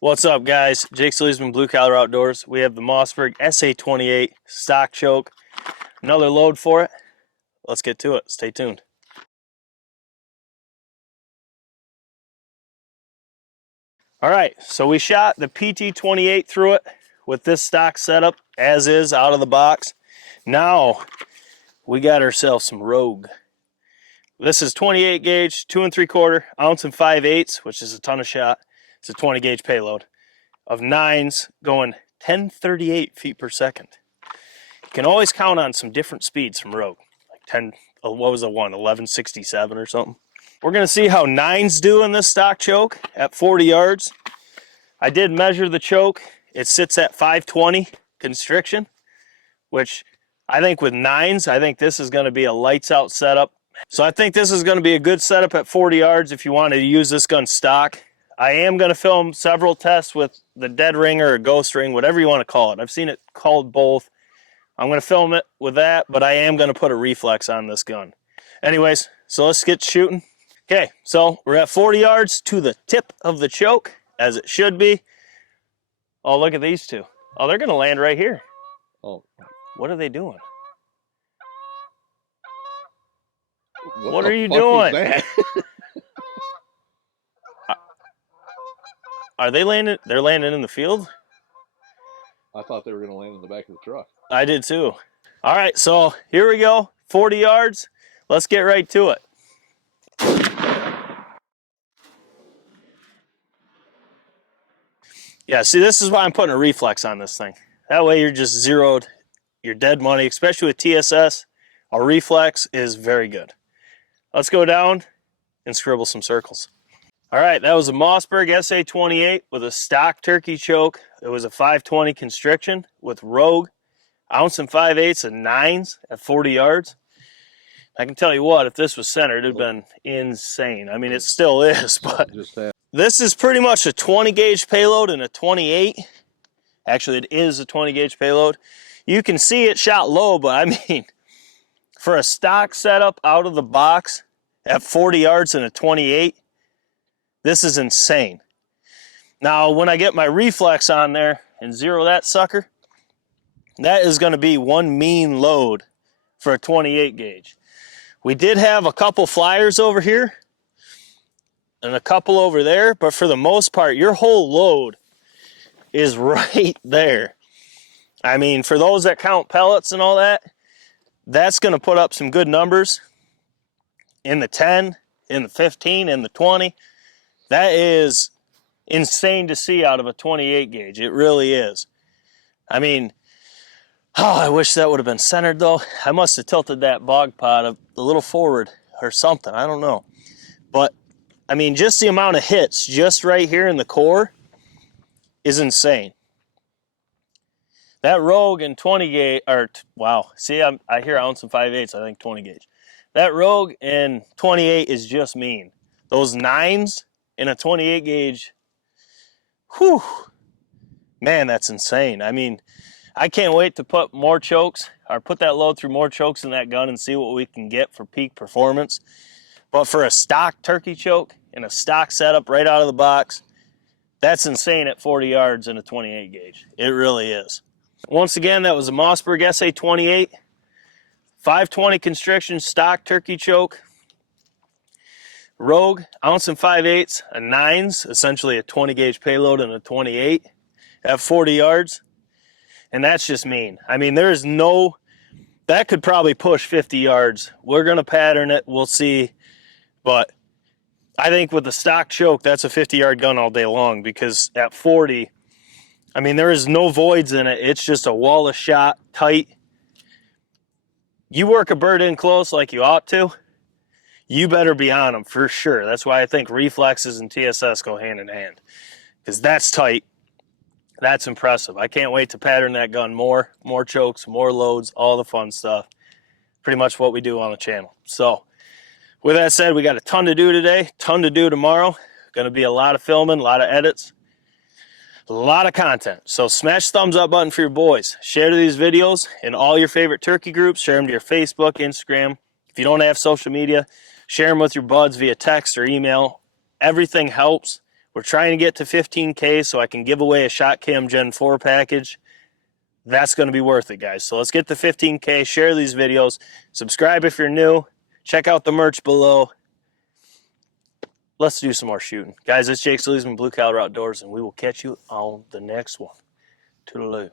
What's up, guys? Jake SLEASMAN, Blue Collar Outdoors. We have the Mossberg SA28 stock choke. Another load for it. Let's get to it. Stay tuned. All right, so we shot the PT28 through it with this stock setup as is out of the box. Now we got ourselves some Rogue. This is 28 gauge, 2 3/4 ounce and 5/8, which is a ton of shot. It's a 20 gauge payload of 9s going 1038 feet per second. You can always count on some different speeds from Rogue, like 10, what was the one, 1167 or something. We're gonna see how 9s do in this stock choke at 40 yards. I did measure the choke. It sits at 520 constriction, which I think with 9s, I think this is gonna be a lights out setup. So I think this is gonna be a good setup at 40 yards if you wanted to use this gun stock. I am going to film several tests with the dead ring or a ghost ring, whatever you want to call it. I've seen it called both. I'm going to film it with that, but I am going to put a reflex on this gun. Anyways, so let's get shooting. Okay, so we're at 40 yards to the tip of the choke, as it should be. Oh, look at these two. Oh, they're going to land right here. Oh. What are they doing? What are you doing? Are they landing? They're landing in the field? I thought they were going to land in the back of the truck. I did too. All right, so here we go. 40 yards. Let's get right to it. Yeah, see, this is why I'm putting a reflex on this thing. That way you're just zeroed. You're dead money, especially with TSS. A reflex is very good. Let's go down and scribble some circles. All right, that was a Mossberg SA28 with a stock turkey choke. It was a 520 constriction with Rogue, ounce and 5/8 and 9s at 40 yards. I can tell you what, if this was centered, it'd been insane. I mean, it still is, but this is pretty much a 20 gauge payload and a 28. Actually, it is a 20 gauge payload. You can see it shot low, but I mean, for a stock setup out of the box at 40 yards and a 28, this is insane. Now, when I get my reflex on there and zero that sucker, that is going to be one mean load for a 28 gauge. We did have a couple flyers over here and a couple over there, but for the most part, your whole load is right there. I mean, for those that count pellets and all that, that's going to put up some good numbers in the 10, in the 15, in the 20. That is insane to see out of a 28 gauge. It really is. I mean, I wish that would have been centered though. I must have tilted that bog pot a little forward or something. I don't know. But I mean, just the amount of hits just right here in the core is insane. That Rogue in 20 gauge, or wow, see, I hear ounce and 5/8, I think 20 gauge. That Rogue in 28 is just mean. Those 9s in a 28 gauge, whew, man, that's insane. I mean, I can't wait to put more chokes, or put that load through more chokes in that gun and see what we can get for peak performance. But for a stock turkey choke and a stock setup right out of the box, that's insane at 40 yards in a 28 gauge. It really is. Once again, that was a Mossberg SA28, 520 constriction stock turkey choke. Rogue, ounce and 5/8, a 9s, essentially a 20 gauge payload and a 28 at 40 yards. And that's just mean. I mean, there's no, that could probably push 50 yards. We're going to pattern it. We'll see. But I think with the stock choke, that's a 50-yard gun all day long, because at 40, I mean, there is no voids in it. It's just a wall of shot, tight. You work a bird in close like you ought to, you better be on them for sure. That's why I think reflexes and TSS go hand in hand, because that's tight. That's impressive. I can't wait to pattern that gun more chokes, more loads, all the fun stuff. Pretty much what we do on the channel. So with that said, we got a ton to do today, ton to do tomorrow. Going to be a lot of filming, a lot of edits, a lot of content. So smash the thumbs up button for your boys. Share these videos in all your favorite turkey groups. Share them to your Facebook, Instagram. If you don't have social media, share them with your buds via text or email. Everything helps. We're trying to get to 15K so I can give away a Shot Cam Gen 4 package. That's going to be worth it, guys. So let's get to 15K. Share these videos. Subscribe if you're new. Check out the merch below. Let's do some more shooting. Guys, it's Jake SLEASMAN, Blue Collar Outdoors, and we will catch you on the next one. Toodaloo.